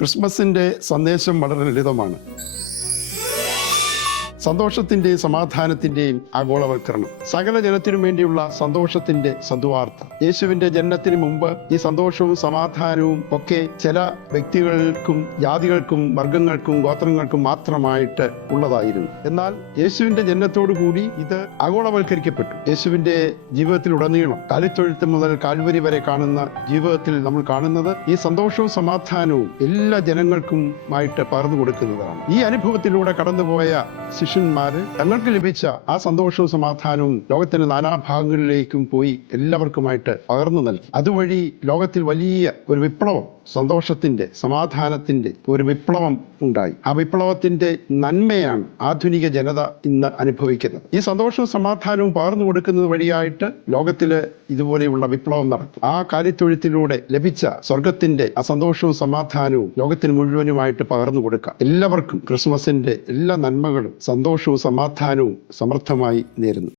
ക്രിസ്മസിൻ്റെ സന്ദേശം വളരെ ലളിതമാണ്. സന്തോഷത്തിൻ്റെയും സമാധാനത്തിൻ്റെയും ആഗോളവൽക്കരണം, സകല ജനത്തിനും വേണ്ടിയുള്ള സന്തോഷത്തിൻ്റെ സദ്വാർത്ത. യേശുവിൻ്റെ ജനനത്തിന് മുമ്പ് ഈ സന്തോഷവും സമാധാനവും ഒക്കെ ചില വ്യക്തികൾക്കും ജാതികൾക്കും വർഗങ്ങൾക്കും ഗോത്രങ്ങൾക്കും മാത്രമായിട്ട് ഉള്ളതായിരുന്നു. എന്നാൽ യേശുവിൻ്റെ ജനനത്തോടു കൂടി ഇത് ആഗോളവൽക്കരിക്കപ്പെട്ടു. യേശുവിൻ്റെ ജീവിതത്തിലുടനീളം കാലിത്തൊഴുത്ത് മുതൽ കാൽവരി വരെ കാണുന്ന ജീവിതത്തിൽ നമ്മൾ കാണുന്നത് ഈ സന്തോഷവും സമാധാനവും എല്ലാ ജനങ്ങൾക്കുമായിട്ട് പകർന്നു കൊടുക്കുന്നതാണ്. ഈ അനുഭവത്തിലൂടെ കടന്നുപോയ ശിഷ്യന്മാര് തങ്ങൾക്ക് ലഭിച്ച ആ സന്തോഷവും സമാധാനവും ലോകത്തിന്റെ നാനാഭാഗങ്ങളിലേക്കും പോയി എല്ലാവർക്കുമായിട്ട് പകർന്നു നൽകി. അതുവഴി ലോകത്തിൽ വലിയ ഒരു വിപ്ലവം, സന്തോഷത്തിന്റെ സമാധാനത്തിന്റെ ഒരു വിപ്ലവം ഉണ്ടായി. ആ വിപ്ലവത്തിന്റെ നന്മയാണ് ആധുനിക ജനത ഇന്ന് അനുഭവിക്കുന്നത്. ഈ സന്തോഷവും സമാധാനവും പകർന്നു കൊടുക്കുന്നത് വഴിയായിട്ട് ലോകത്തില് ഇതുപോലെയുള്ള വിപ്ലവം നടക്കും. ആ കാലിത്തൊഴുത്തിലൂടെ ലഭിച്ച സ്വർഗത്തിന്റെ ആ സന്തോഷവും സമാധാനവും ലോകത്തിന് മുഴുവനുമായിട്ട് പകർന്നു കൊടുക്കാം. എല്ലാവർക്കും ക്രിസ്മസിന്റെ എല്ലാ നന്മകളും സന്തോഷവും സമാധാനവും സമൃദ്ധമായി നേരുന്നു.